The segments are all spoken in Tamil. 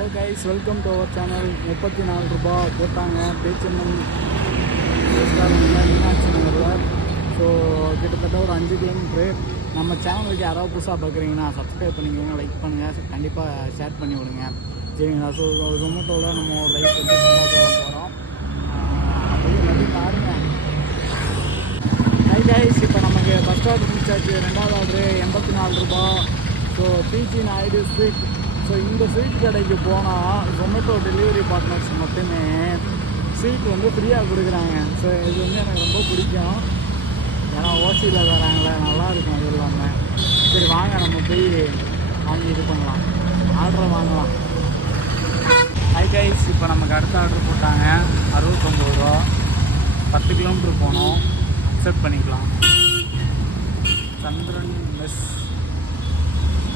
Hello guys, welcome to our channel. 34 ரூபா போட்டாங்க பேச்சம்மன் ரெஸ்டாரண்ட்டில் மீனாட்சி நகரில். ஸோ கிட்டத்தட்ட ஒரு 5 கிலோமீட்ரு. நம்ம சேனலுக்கு யாராவது புதுசாக பார்க்குறீங்கன்னா சப்ஸ்கிரைப் பண்ணிக்கோங்க, லைக் பண்ணுங்கள், கண்டிப்பாக ஷேர் பண்ணி விடுங்க, சரிங்களா? ஸோ ஜொமேட்டோவில் நம்ம லைஃப் வந்து ஃபுல்லாக சொல்ல போகிறோம். அப்படியே எல்லாத்தையும் பாருங்க. ஹை கைஸ், இப்போ நமக்கு ஃபஸ்ட் ஆர்டர் முடிச்சாச்சு. 2வது ஆர்டரு 84 ரூபா. So PG Naidu sweet. So இந்த ஸ்வீட் கடைக்கு போனால் ஜொமேட்டோ டெலிவரி பார்ட்னர்ஸ் மட்டுமே ஸ்வீட் வந்து ஃப்ரீயாக கொடுக்குறாங்க. ஸோ இது வந்து எனக்கு ரொம்ப பிடிக்கும். ஏன்னா ஓசியில் தராங்களே, நல்லாயிருக்கும். அது இல்லாமல் சரி வாங்க நம்ம போய் வாங்கி இது பண்ணலாம், ஆர்டரை வாங்கலாம். ஹை கைஸ், இப்போ நமக்கு அடுத்த ஆர்டர் போட்டாங்க 69 ரூபா. 10 கிலோமீட்டர் போனோம், அக்செப்ட் பண்ணிக்கலாம். சந்திரன் மெஸ்.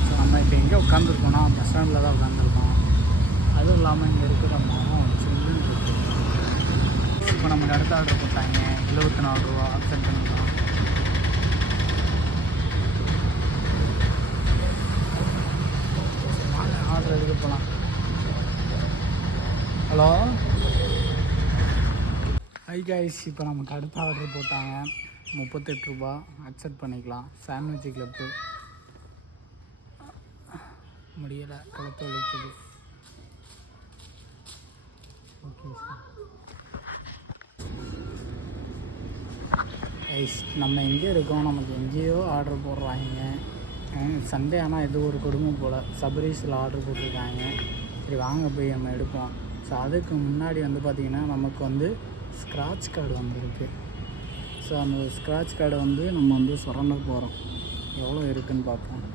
ஸோ நம்ம இப்போ எங்கே உட்காந்துருக்கோன்னா பஸ் ஸ்டாண்டில் தான் உட்காந்துருக்கோம். அதுவும் இல்லாமல் இங்கே இருக்கிற மரம் சில்லுன்னு இருக்குது. இப்போ நமக்கு அடுத்த ஆர்டர் போட்டாங்க 74 ரூபா, அக்செப்ட் பண்ணிக்கலாம். ஆர்டர் எடுக்க போகலாம். ஹலோ ஹை கைஸ், இப்போ நமக்கு அடுத்த ஆர்டர் போட்டாங்க 38 ரூபா, அக்செப்ட் பண்ணிக்கலாம். Sandwich club. முடியலை, கழுத்து வலிக்குது. Okay sir. கைஸ், நம்ம எங்கே இருக்கோம்? நமக்கு எங்கேயோ ஆர்டர் போடுறாங்க. சண்டே ஆனால் இது ஒரு குடும்பம் போல் சபரீஸில் ஆர்டர் போட்டிருக்காங்க. சரி வாங்க போய் நம்ம எடுப்போம். ஸோ அதுக்கு முன்னாடி வந்து பார்த்திங்கன்னா நமக்கு வந்து ஸ்க்ராட்ச் கார்டு வந்துருக்கு. ஸோ அந்த ஸ்க்ராட்ச் கார்டை வந்து நம்ம வந்து சுரண்ட போகிறோம். எவ்வளோ இருக்குதுன்னு பார்ப்போம்.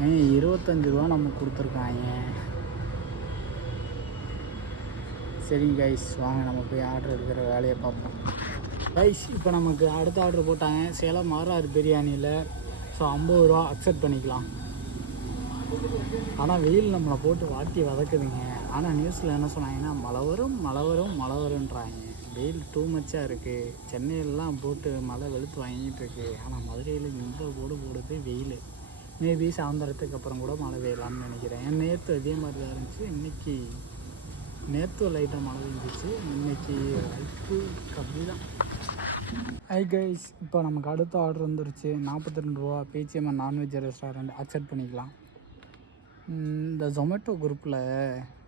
25 ரூபா நம்ம கொடுத்துருக்காங்க. சரிங்க கைஸ், வாங்க நம்ம போய் ஆர்டர் எடுக்கிற வேலையை பார்ப்போம். கைஸ், இப்போ நமக்கு அடுத்த ஆர்டர் போட்டாங்க சேலம் மாறாறு பிரியாணியில். ஸோ 50 ரூபா, அக்செப்ட் பண்ணிக்கலாம். ஆனால் வெயில் நம்மளை போட்டு வாட்டி வதக்குதுங்க. ஆனால் நியூஸில் என்ன சொன்னாங்கன்னா மழை வரும் மழை வரும் மழை வரும்ன்றாங்க. வெயில் டூ மச்சாக இருக்குது. சென்னையிலலாம் போட்டு மழை வெளுத்து வாங்கிட்டு இருக்கு. ஆனால் மதுரையில் இந்த போடுது வெயில். மேபி சாயந்தரத்துக்கு அப்புறம் கூட மழை பெய்யலாம்னு நினைக்கிறேன். நேற்று அதே மாதிரி தான் இருந்துச்சு. நேற்று லைட்டாக மழை பெஞ்சிச்சு. இன்றைக்கி லைட்டு கம்மி தான். ஹை கைஸ், இப்போ நமக்கு அடுத்த ஆர்டர் வந்துருச்சு 42 ரூபா. பேச்சியம்மன் நான்வெஜ் ரெஸ்டாரண்ட், அக்செப்ட் பண்ணிக்கலாம். இந்த ஜொமேட்டோ குரூப்பில்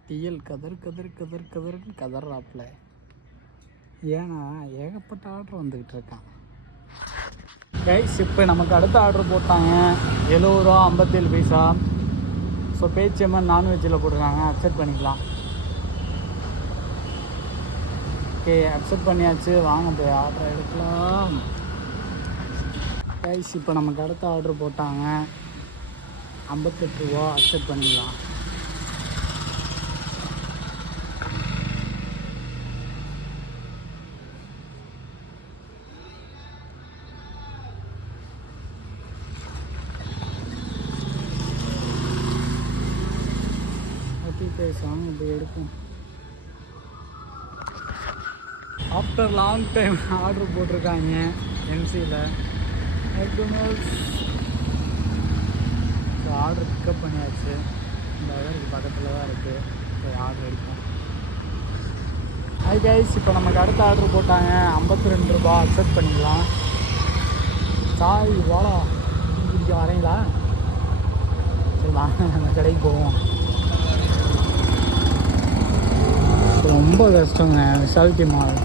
டிஎல் கதர்ன்னு கதறாப்பில். ஏன்னா ஏகப்பட்ட ஆர்டர் வந்துக்கிட்டு இருக்கான். கைஸ், இப்போ நமக்கு அடுத்த ஆர்டர் போட்டாங்க 70 ரூபா 57 பைசா. ஸோ பேச்சியம்மன் நான்வெஜ்ஜில் போட்டிருக்காங்க, அக்செப்ட் பண்ணிக்கலாம். ஓகே, அக்செப்ட் பண்ணியாச்சு. வாங்க போய் ஆர்டர் எடுக்கலாம். கைஸ், இப்போ நமக்கு அடுத்த ஆர்டர் போட்டாங்க 58 ரூபா, அக்செப்ட் பண்ணிக்கலாம். வாங்க போய் எடுப்போம். ஆஃப்டர் லாங் டைம் ஆர்டர் போட்டிருக்காங்க எம்சியில் மெக்டொனால்ட்ஸ். ஸோ ஆர்டர் பிக்கப் பண்ணியாச்சு. இந்த இடத்துக்கு பக்கத்தில் தான் இருக்குது. போய் ஆர்டர் எடுப்போம். ஹை கைஸ், இப்போ நமக்கு அடுத்த ஆர்டர் போட்டாங்க 52 ரூபா, அக்செப்ட் பண்ணிக்கலாம். சாய் வாடா இங்கே வரீங்களா? சரி வாங்க அந்த கடைக்கு போவோம். ரொம்ப கஷ்டங்க. விஷால்டி மால்